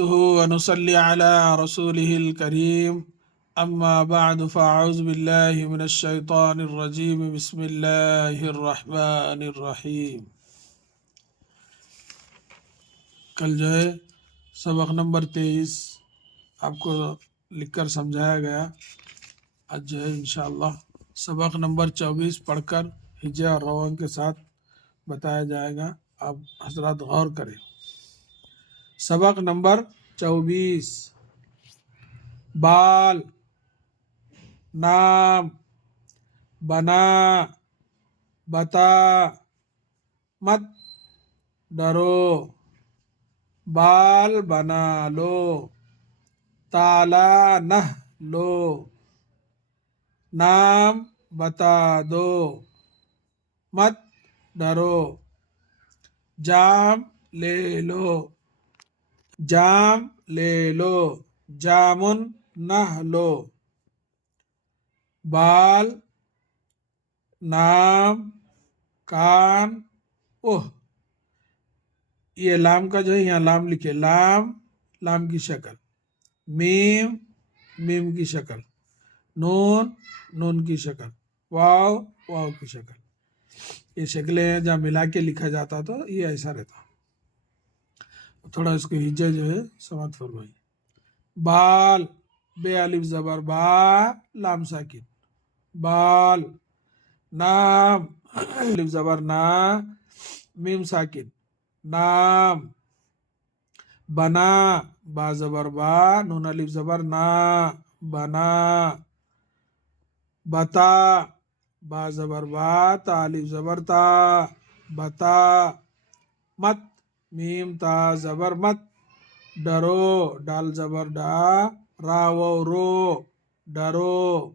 ونصلي على رسوله الكريم أما بعد فأعوذ بالله من الشيطان الرجيم بسم الله الرحمن الرحيم. کل جو ہے سبق نمبر 23 آپ کو لکھ کر سمجھایا گیا. آج جو ہے انشاءاللہ سبق نمبر 24 پڑھ کر ہجے اور روان کے ساتھ بتایا جائے گا. آپ حضرات غور کریں. سبق نمبر 24. بال، نام، بنا، بتا، مت، ڈرو. بال بنا لو، تالا نہ لو، نام بتا دو، مت ڈرو. جام لے لو، جام لے لو، جامن نہ لو. بال، نام، کان، اوہ. یہ لام کا جو ہے یہاں لام لکھے. لام، لام کی شکل. میم، میم کی شکل. نون، نون کی شکل. واو، واو کی شکل. یہ شکلیں ہیں جہاں ملا کے لکھا جاتا تو یہ ایسا رہتا. تھوڑا اس کو ہجے جو ہے سماعت فرمائی. بال، بے الف زبر با، لام ساکن. بال. نام، الف زبر نا، میم ساکن. نام. بنا، با زبر با، نون الف زبر نا، بنا. بتا، با زبر با، تا الف زبر تا، بتا. مت، میم تا زبر مت، ڈرو، ڈال زبر ڈا، را و رو، ڈرو.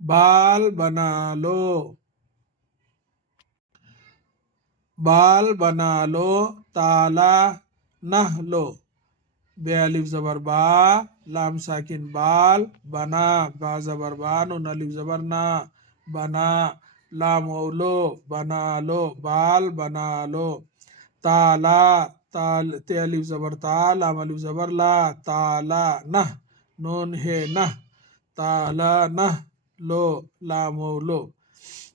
بال بنا لو، بال بنا لو، تالا نہ لو. بے الف زبر با، لام ساکن. بال، بنا، با زبر با، نون الف زبر نا، بنا. لام و لو، بنا لو. بال بنا لو. تالا، تے الف زبر تا، لام الف زبر لا، تالا. نہ، نون ہے نہ، تالا نہ لو، لام و لو.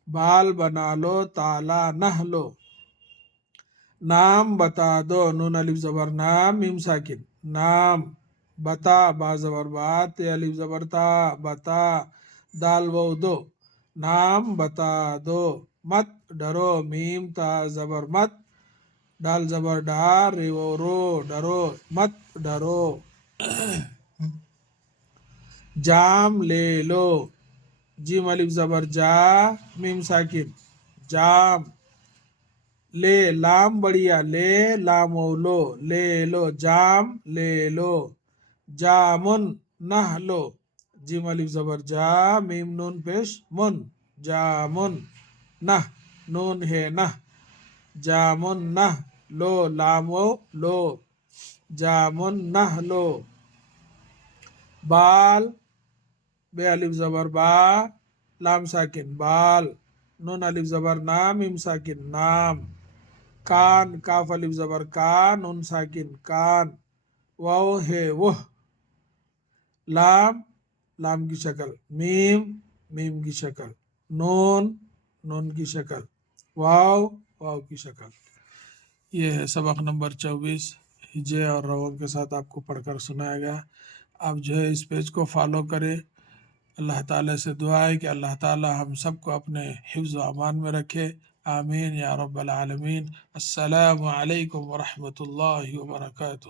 بال بنا لو، تالا نہ لو. نام بتا دو، نون الف زبر نام، میم ساکن. نام. بتا، با زبر با، تے الف زبر تا، بتا. دال و دو، نام بتا دو. مت ڈرو، میم تا زبر مت، ڈال زبر ڈار، ری و رو، ڈرو، مت ڈرو. جام لے لو، جیم الف زبر جا، میم ساکن. جام. لے، لام بڑھیا، لے، لام و لو، لے لو. جام لے لو. جامن نہ لو، جیم الف زبر جا، میم نون پیش من، جامن. نہ، نون ہے نہ، جامن نہ لو، لام و لو، جامن نہ لو. بال، بے الف زبر با، لام ساکن. بال. نون الف زبر نا، میم ساکن. نام. کان، کاف الف زبر کا، نون ساکن. کان. واو ہے وہ. لام، لام کی شکل. میم، میم کی شکل. نون، نون کی شکل. واو، واو کی شکل. یہ ہے سبق نمبر 24. ہجے اور روان کے ساتھ آپ کو پڑھ کر سنایا گیا. آپ جو ہے اس پیج کو فالو کرے. اللہ تعالیٰ سے دعا ہے کہ اللہ تعالیٰ ہم سب کو اپنے حفظ و امان میں رکھے. آمین یا رب العالمین. السلام علیکم ورحمۃ اللہ وبرکاتہ.